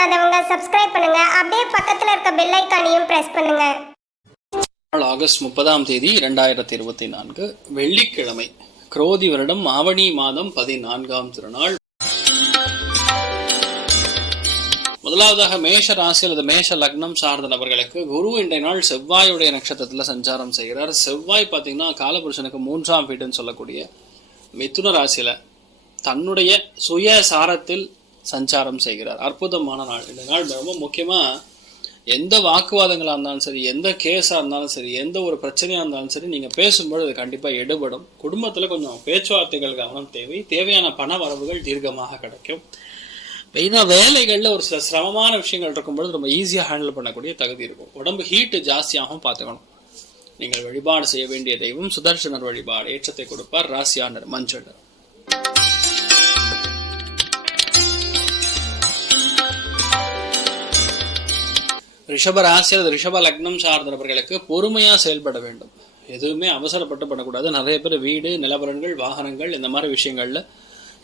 பண்ணாதவங்க சப்ஸ்கிரைப் பண்ணுங்க. அப்படியே பக்கத்துல இருக்க பெல் ஐக்கானையும் பிரஸ் பண்ணுங்க. ஆகஸ்ட் முப்பதாம் தேதி இரண்டாயிரத்தி இருபத்தி நான்கு வெள்ளிக்கிழமை குரோதி வருடம் ஆவணி மாதம் பதினான்காம் திருநாள். முதலாவதாக மேஷ ராசி அல்லது மேஷ லக்னம் சார்ந்த நபர்களுக்கு குரு இன்றைய நாள் செவ்வாயுடைய நட்சத்திரத்துல சஞ்சாரம் செய்கிறார். செவ்வாய் பார்த்தீங்கன்னா காலபுருஷனுக்கு மூன்றாம் வீடுன்னு சொல்லக்கூடிய மிதுன ராசியில தன்னுடைய சுய சாரத்தில் சஞ்சாரம் செய்கிறார். அற்புதமான நாள். இந்த நாள் ரொம்ப முக்கியமாக எந்த வாக்குவாதங்களாக இருந்தாலும் சரி எந்த கேஸாக இருந்தாலும் சரி எந்த ஒரு பிரச்சனையாக இருந்தாலும் சரி நீங்கள் பேசும்போது அது கண்டிப்பாக எடுபடும். குடும்பத்தில் கொஞ்சம் பேச்சுவார்த்தைகள் கவனம் தேவை. தேவையான பண வரவுகள் தீர்க்கமாக கிடைக்கும். மெயினாக வேலைகளில் ஒரு சில சிரமமான விஷயங்கள் இருக்கும்பொழுது ரொம்ப ஈஸியாக ஹேண்டில் பண்ணக்கூடிய தகுதி இருக்கும். உடம்பு ஹீட்டு ஜாஸ்தியாகவும் பார்த்துக்கணும். நீங்கள் வழிபாடு செய்ய வேண்டிய தெய்வம் சுதர்சனர் வழிபாடு. ஏற்றத்தை கொடுப்பார் ராசியாண்டர் மஞ்சள் ரிஷப ராசி ரிஷப லக்னம் சார்ந்தவர்களுக்கு பொறுமையாக செயல்பட வேண்டும். எதுவுமே அவசரப்பட்டு பண்ணக்கூடாது. நிறைய பேர் வீடு நிலவரங்கள் வாகனங்கள் இந்த மாதிரி விஷயங்களில்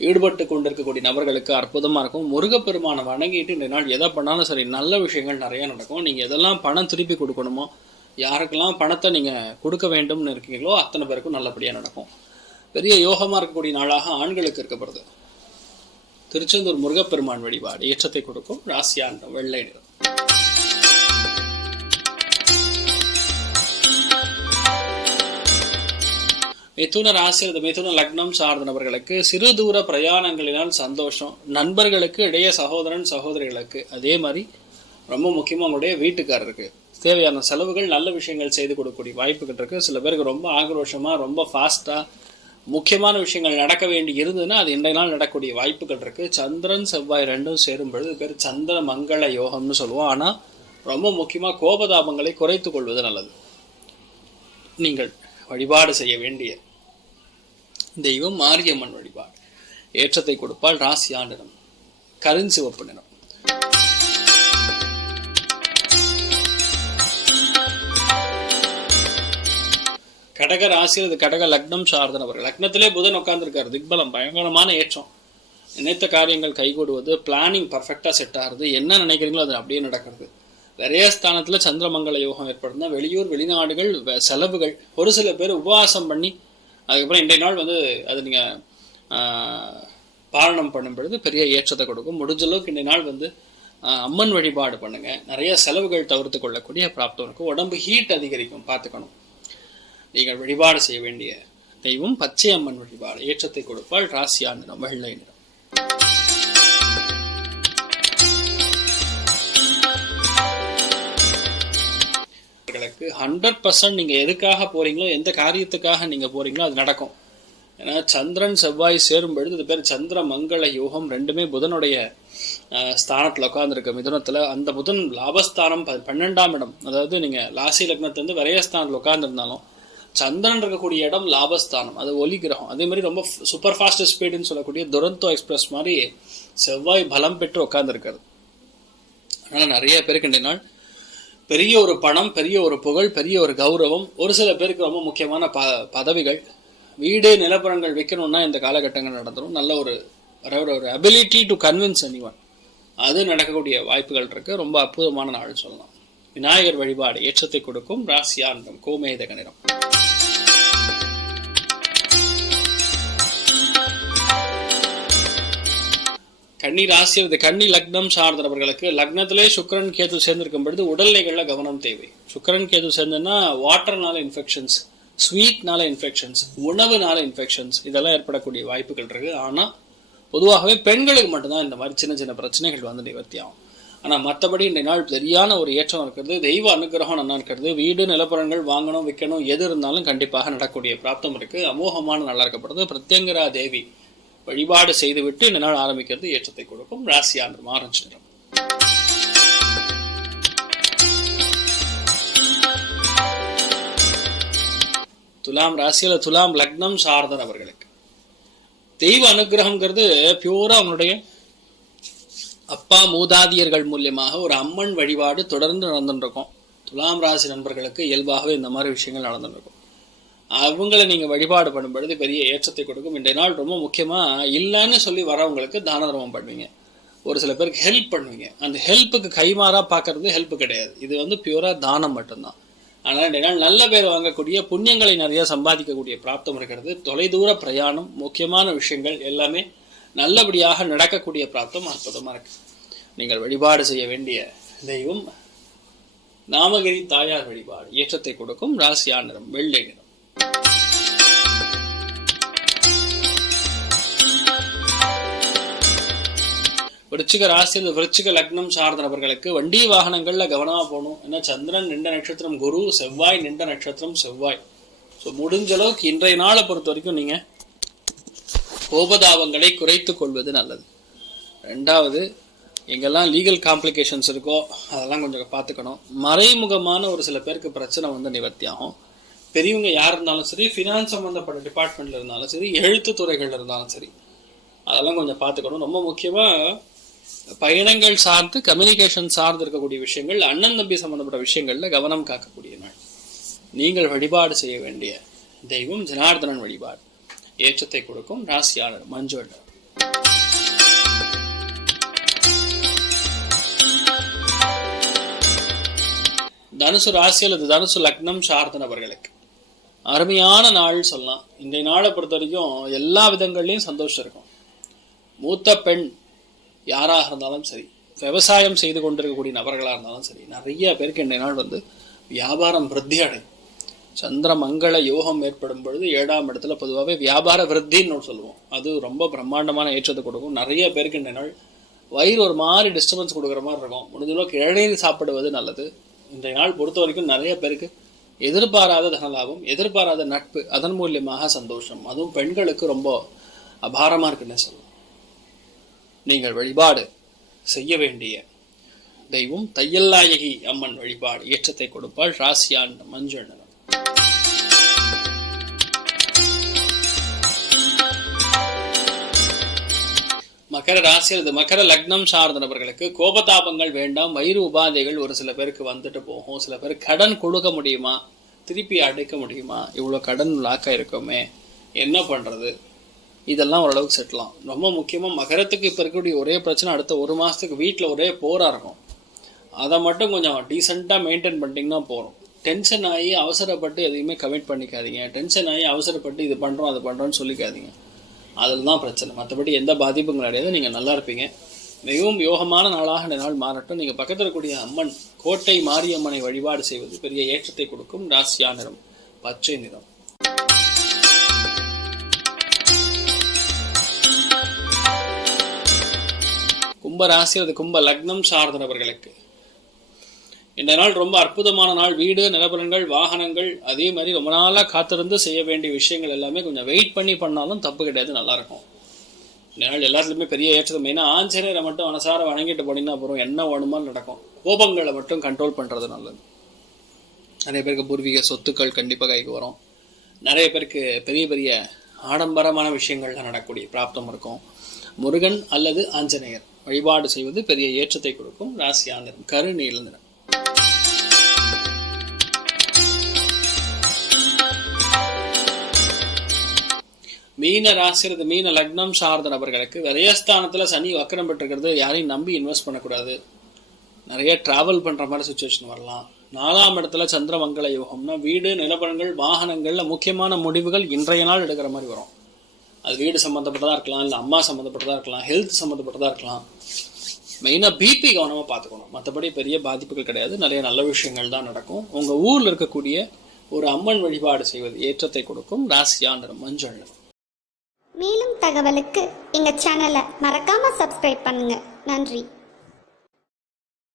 ஈடுபட்டு கொண்டிருக்கக்கூடிய நபர்களுக்கு அற்புதமாக இருக்கும். முருகப்பெருமானை வணங்கிட்டு இந்த நாள் எதை பண்ணாலும் சரி நல்ல விஷயங்கள் நிறைய நடக்கும். நீங்கள் எதெல்லாம் பணம் திருப்பி கொடுக்கணுமோ யாருக்கெல்லாம் பணத்தை நீங்கள் கொடுக்க வேண்டும்னு இருக்கீங்களோ அத்தனை பேருக்கும் நல்லபடியாக நடக்கும். பெரிய யோகமாக இருக்கக்கூடிய நாளாக ஆண்களுக்கு இருக்கப்படுது திருச்செந்தூர் முருகப்பெருமான் வழிபாடு ஏற்றத்தை கொடுக்கும். ராசியாண்டம் வெள்ளை நிறம். மிதுன ராசி அல்லது மிதுன லக்னம் சார்ந்த நபர்களுக்கு சிறு தூர பிரயாணங்களினால் சந்தோஷம். நண்பர்களுக்கு இடையே சகோதரன் சகோதரிகளுக்கு. அதே மாதிரி ரொம்ப முக்கியமாக உங்களுடைய வீட்டுக்காரருக்கு. தேவையான செலவுகள் நல்ல விஷயங்கள் செய்து கொடுக்கக்கூடிய வாய்ப்புகள் இருக்குது சில பேருக்கு ரொம்ப ஆக்ரோஷமாக ரொம்ப ஃபாஸ்ட்டாக முக்கியமான விஷயங்கள் நடக்க வேண்டி இருந்ததுன்னா அது இன்றைய நாள் நடக்கக்கூடிய வாய்ப்புகள் இருக்குது சந்திரன் செவ்வாய் ரெண்டும் சேரும் பொழுது பேர் சந்திர மங்கள யோகம்னு சொல்லுவோம். ஆனால் ரொம்ப முக்கியமாக கோபதாபங்களை குறைத்து கொள்வது நல்லது. நீங்கள் வழிபாடு செய்ய வேண்டிய தெய்வம் மாரியம்மன் வழிபாடு. ஏற்றத்தை கொடுப்பால் ராசியா நிறம் கருஞ்சிவப்பு நிறம். கடக ராசி அல்லது கடக லக்னம் சார்ந்தனவர்கள் லக்னத்திலே புதன் உட்கார்ந்துருக்காரு. திக்பலம் பயங்கரமான ஏற்றம். நினைத்த காரியங்கள் கைகூடுவது பிளானிங் பர்ஃபெக்டாக செட் ஆகுது என்ன நினைக்கிறீங்களோ அது அப்படியே நடக்கிறது. நிறைய ஸ்தானத்தில் சந்திரமங்கல யோகம் ஏற்படுதுன்னா வெளியூர் வெளிநாடுகள் செலவுகள். ஒரு சில பேர் உபவாசம் பண்ணி அதுக்கப்புறம் இன்றைய நாள் வந்து அது நீங்கள் பாரணம் பண்ணும் பொழுது பெரிய ஏற்றத்தை கொடுக்கும். முடிஞ்ச அளவுக்கு இன்றைய நாள் வந்து அம்மன் வழிபாடு பண்ணுங்கள் நிறைய செலவுகள் தவிர்த்து கொள்ளக்கூடிய பிராப்தம் இருக்கும். உடம்பு ஹீட் அதிகரிக்கும் பார்த்துக்கணும். நீங்கள் வழிபாடு செய்ய வேண்டிய தெய்வம் பச்சை அம்மன் வழிபாடு. ஏற்றத்தை கொடுப்பால் ராசியா நிறம் வெள்ளை நிறம் ஹண்ட்ரட் பர்சன்ட் நீங்கள் எதுக்காக போகிறீங்களோ எந்த காரியத்துக்காக நீங்கள் போகிறீங்களோ அது நடக்கும். ஏன்னா சந்திரன் செவ்வாய் சேரும் பொழுது இது பேர் சந்திர மங்கள யோகம் ரெண்டுமே புதனுடைய ஸ்தானத்தில் உட்காந்துருக்கு மிதுனத்தில் அந்த புதன் லாபஸ்தானம் ப- பன்னெண்டாம் இடம். அதாவது நீங்க லாசி லக்னத்திலிருந்து விரயஸ்தானத்துல உட்காந்துருந்தாலும் சந்திரன் இருக்கக்கூடிய இடம் லாபஸ்தானம். அது ஒலி கிரகம். அதே மாதிரி ரொம்ப சூப்பர் ஃபாஸ்ட் ஸ்பீடுன்னு சொல்லக்கூடிய துரந்தோ எக்ஸ்பிரஸ் மாதிரி செவ்வாய் பலம் பெற்று உட்காந்துருக்காரு அதனால் நிறைய பேருக்கு நாள் பெரிய ஒரு பணம் பெரிய ஒரு புகழ் பெரிய ஒரு கௌரவம் ஒரு சில பேருக்கு ரொம்ப முக்கியமான ப பதவிகள். வீடு நிலப்பரங்கள் விற்கணும்னா இந்த காலகட்டங்கள் நடந்துடும் நல்ல ஒரு ஒரு அபிலிட்டி டு கன்வின்ஸ் anyone. அது நடக்கக்கூடிய வாய்ப்புகள் இருக்குது ரொம்ப அற்புதமான நாள் சொல்லலாம். விநாயகர் வழிபாடு ஏற்றத்தை கொடுக்கும். ராசியானம் கோமேதக நிறம். கன்னி ராசி அல்லது கன்னி லக்னம் சார்ந்தவர்களுக்கு லக்னத்திலே சுக்கிரன் கேது சேர்ந்திருக்கும் பொழுது உடல்நிலைகளில் கவனம் தேவை. சுக்கரன் கேது சேர்ந்ததுன்னா வாட்டர்னால இன்ஃபெக்ஷன்ஸ் ஸ்வீட்னால இன்ஃபெக்ஷன்ஸ் உணவுனால இன்ஃபெக்ஷன்ஸ் இதெல்லாம் ஏற்படக்கூடிய வாய்ப்புகள் இருக்கு. ஆனால் பொதுவாகவே பெண்களுக்கு மட்டும்தான் இந்த மாதிரி சின்ன சின்ன பிரச்சனைகள் வந்து நிவர்த்தி ஆகும். ஆனால் மற்றபடி இந்த நாள் சரியான ஒரு ஏற்றம் இருக்கிறது. தெய்வ அனுகிரகம் நல்லா இருக்கிறது. வீடு நிலப்பரங்கள் வாங்கணும் விற்கணும் எது இருந்தாலும் கண்டிப்பாக நடக்கக்கூடிய பிராப்தம் இருக்குது அமோகமான நல்லா இருக்கப்படுது. பிரத்யங்கரா தேவி வழிபாடு செய்துவிட்டு இந்த நாள் ஆரம்பிக்கிறது ஏற்றத்தை கொடுக்கும். ராசியாண்டர் ஆரஞ்சு நிறம் துலாம் ராசியில் துலாம் லக்னம் சார்ந்தன் அவர்களுக்கு. தெய்வ அனுகிரகங்கிறது பியூரா அவனுடைய அப்பா மூதாதியர்கள் மூலியமாக ஒரு அம்மன் வழிபாடு தொடர்ந்து நடந்துட்டு இருக்கும். துலாம் ராசி நண்பர்களுக்கு இயல்பாகவே இந்த மாதிரி விஷயங்கள் நடந்துட்டு இருக்கும். அவங்கள நீங்கள் வழிபாடு பண்ணும் பொழுது பெரிய ஏற்றத்தை கொடுக்கும். இன்றைய நாள் ரொம்ப முக்கியமாக இல்லைன்னு சொல்லி வரவங்களுக்கு தான தர்மம் பண்ணுவீங்க. ஒரு சில பேருக்கு ஹெல்ப் பண்ணுவீங்க. அந்த ஹெல்ப்புக்கு கைமாறாக பார்க்கறது ஹெல்ப் கிடையாது. இது வந்து பியூராக தானம் மட்டும்தான். ஆனால் ரெண்டு நாள் நல்ல பேர் வாங்கக்கூடிய புண்ணியங்களை நிறைய சம்பாதிக்கக்கூடிய பிராப்தம் இருக்கிறது. தொலைதூர பிரயாணம் முக்கியமான விஷயங்கள் எல்லாமே நல்லபடியாக நடக்கக்கூடிய பிராப்தம் அற்புதமாக இருக்கு. நீங்கள் வழிபாடு செய்ய வேண்டிய தெய்வம் நாமகிரி தாயார் வழிபாடு ஏற்றத்தை கொடுக்கும். ராசியா நிறம் வெள்ளை நிறம். விருச்சிக ராசியில் இந்த விருச்சிக லக்னம் சார்ந்த நபர்களுக்கு வண்டி வாகனங்களில் கவனமாக போகணும். ஏன்னா சந்திரன் நின்ற நட்சத்திரம் குரு செவ்வாய் நின்ற நட்சத்திரம் செவ்வாய். ஸோ முடிஞ்ச அளவுக்கு இன்றைய நாளை பொறுத்த வரைக்கும் நீங்கள் கோபதாபங்களை குறைத்து கொள்வது நல்லது. ரெண்டாவது எங்கெல்லாம் லீகல் காம்ப்ளிகேஷன்ஸ் இருக்கோ அதெல்லாம் கொஞ்சம் பார்த்துக்கணும். மறைமுகமான ஒரு சில பேருக்கு பிரச்சனை வந்து நிவர்த்தி ஆகும் பெரியவங்க யார் இருந்தாலும் சரி ஃபினான்ஸ் சம்மந்தப்பட்ட டிபார்ட்மெண்ட்டில் இருந்தாலும் சரி எழுத்து துறைகள்ல இருந்தாலும் சரி அதெல்லாம் கொஞ்சம் பார்த்துக்கணும். ரொம்ப முக்கியமாக பயணங்கள் சார்ந்து கம்யூனிகேஷன் சார்ந்து இருக்கக்கூடிய விஷயங்கள் அண்ணன் தம்பி சம்பந்தப்பட்ட விஷயங்கள்ல கவனம் காக்கக்கூடிய நாள். நீங்கள் வழிபாடு செய்ய வேண்டிய தெய்வம் ஜனார்தனன் வழிபாடு. ஏற்றத்தை கொடுக்கும் ராசியாளர் மஞ்சள் தனுசு ராசி அல்லது தனுசு லக்னம் சார்ந்த நபர்களுக்கு. அருமையான நாள் சொல்லலாம். இன்றைய நாளை பொறுத்த வரைக்கும் எல்லா விதங்கள்லையும் சந்தோஷம் இருக்கும். மூத்த பெண் யாராக இருந்தாலும் சரி விவசாயம் செய்து கொண்டிருக்கக்கூடிய நபர்களாக இருந்தாலும் சரி நிறைய பேருக்கு இன்றைய நாள் வந்து வியாபாரம் விருத்தி அடையும். சந்திர மங்கள யோகம் ஏற்படும் பொழுது ஏழாம் இடத்துல பொதுவாகவே வியாபார விருத்தின்னு சொல்லுவோம். அது ரொம்ப பிரம்மாண்டமான ஏற்றத்தை கொடுக்கும். நிறைய பேருக்கு இன்றைய நாள் வயிறு ஒரு மாதிரி டிஸ்டர்பன்ஸ் கொடுக்குற மாதிரி இருக்கும். முடிஞ்சளவுக்கு இளநீர் சாப்பிடுவது நல்லது. இன்றைய நாள் பொறுத்த வரைக்கும் நிறைய பேருக்கு எதிர்பாராத தனலாபம் எதிர்பாராத நட்பு அதன் மூலியமாக சந்தோஷம். அதுவும் பெண்களுக்கு ரொம்ப அபாரமாக இருக்குன்னு சொல்லலாம். நீங்கள் வழிபாடு செய்ய வேண்டிய தெய்வம் தையல்லாயகி அம்மன் வழிபாடு. ஏற்றத்தை கொடுப்பாள் ராசியான் மஞ்சள் நிறம். மகர ராசி அல்லது மகர லக்னம் சார்ந்த நபர்களுக்கு கோபதாபங்கள் வேண்டாம். வயிறு உபாதைகள் ஒரு சில பேருக்கு வந்துட்டு போகும். சில பேர் கடன் கொடுக்க முடியுமா? திருப்பி அடைக்க முடியுமா? இவ்வளோ கடன் லாக்காக இருக்கோமே. என்ன பண்ணுறது இதெல்லாம் ஓரளவுக்கு செட்டலாம் ரொம்ப முக்கியமாக மகரத்துக்கு இப்போ இருக்கக்கூடிய ஒரே பிரச்சனை அடுத்த ஒரு மாதத்துக்கு வீட்டில் ஒரே போராக இருக்கும் அதை மட்டும் கொஞ்சம் டீசெண்டாக மெயின்டைன் பண்ணிட்டீங்கன்னா போகிறோம் டென்ஷன் ஆகி அவசரப்பட்டு எதையுமே கமிட் பண்ணிக்காதீங்க. டென்ஷன் ஆகி அவசரப்பட்டு இது பண்ணுறோம் அது பண்ணுறோன்னு சொல்லிக்காதீங்க. அதில் தான் பிரச்சனை. மற்றபடி எந்த பாதிப்பும் கிடையாது நீங்கள் நல்லா இருப்பீங்க. மிகவும் யோகமான நாளாக இந்த நாள் மாறட்டும். நீங்கள் பக்கத்தில் இருக்கக்கூடிய அம்மன் கோட்டை மாரியம்மனை வழிபாடு செய்வது பெரிய ஏற்றத்தை கொடுக்கும். ராசியா நிறம் பச்சை நிறம். கும்ப ராசி அல்லது கும்ப லக்னம் சார்ந்தவர்களுக்கு. இந்த நாள் ரொம்ப அற்புதமான நாள். வீடு நிலபலன்கள் வாகனங்கள் அதே மாதிரி ரொம்ப நாளாக காத்திருந்து செய்ய வேண்டிய விஷயங்கள் எல்லாமே கொஞ்சம் வெயிட் பண்ணி பண்ணாலும் தப்பு கிடையாது நல்லாயிருக்கும். இந்த நாள் எல்லாத்துலேயுமே பெரிய ஏற்றம். ஏன்னா ஆஞ்சநேயரை மட்டும் மனசார வணங்கிட்டு போனீங்கன்னா அப்புறம் என்ன வேணுமோ நடக்கும். கோபங்களை மட்டும் கண்ட்ரோல் பண்ணுறது நல்லது. நிறைய பேருக்கு பூர்வீக சொத்துக்கள் கண்டிப்பாக கைக்கு வரும். நிறைய பேருக்கு பெரிய பெரிய ஆடம்பரமான விஷயங்கள்லாம் நடக்கக்கூடிய பிராப்தம் இருக்கும். முருகன் அல்லது ஆஞ்சநேயர். வழிபாடு செய்வது பெரிய ஏற்றத்தை கொடுக்கும். ராசியா நிறம் கருநீல நிறம் மீன ராசிரது மீன லக்னம் சார்ந்த நபர்களுக்கு விரயஸ்தானத்தில் சனி வக்கரம் பெற்றிருக்கிறது. யாரையும் நம்பி இன்வெஸ்ட் பண்ணக்கூடாது. நிறைய டிராவல் பண்ணுற மாதிரி சுச்சுவேஷன் வரலாம். நாலாம் இடத்துல சந்திரமங்கல யோகம்னா வீடு நிலப்பலன்கள் வாகனங்களில் முக்கியமான முடிவுகள் இன்றைய நாள் எடுக்கிற மாதிரி வரும். அது வீடு சம்மந்தப்பட்டதாக இருக்கலாம் இல்லை அம்மா சம்மந்தப்பட்டதாக இருக்கலாம் ஹெல்த் சம்மந்தப்பட்டதாக இருக்கலாம். மெயினாக பிபி கவனமாக பார்த்துக்கணும். மற்றபடி பெரிய பாதிப்புகள் கிடையாது. நிறைய நல்ல விஷயங்கள் தான் நடக்கும். உங்கள் ஊரில் இருக்கக்கூடிய ஒரு அம்மன் வழிபாடு செய்வது ஏற்றத்தை கொடுக்கும். ராசியான மஞ்சள் மேலும் தகவலுக்கு எங்கள் சேனலை மறக்காமல் சப்ஸ்கிரைப் பண்ணுங்கள் நன்றி.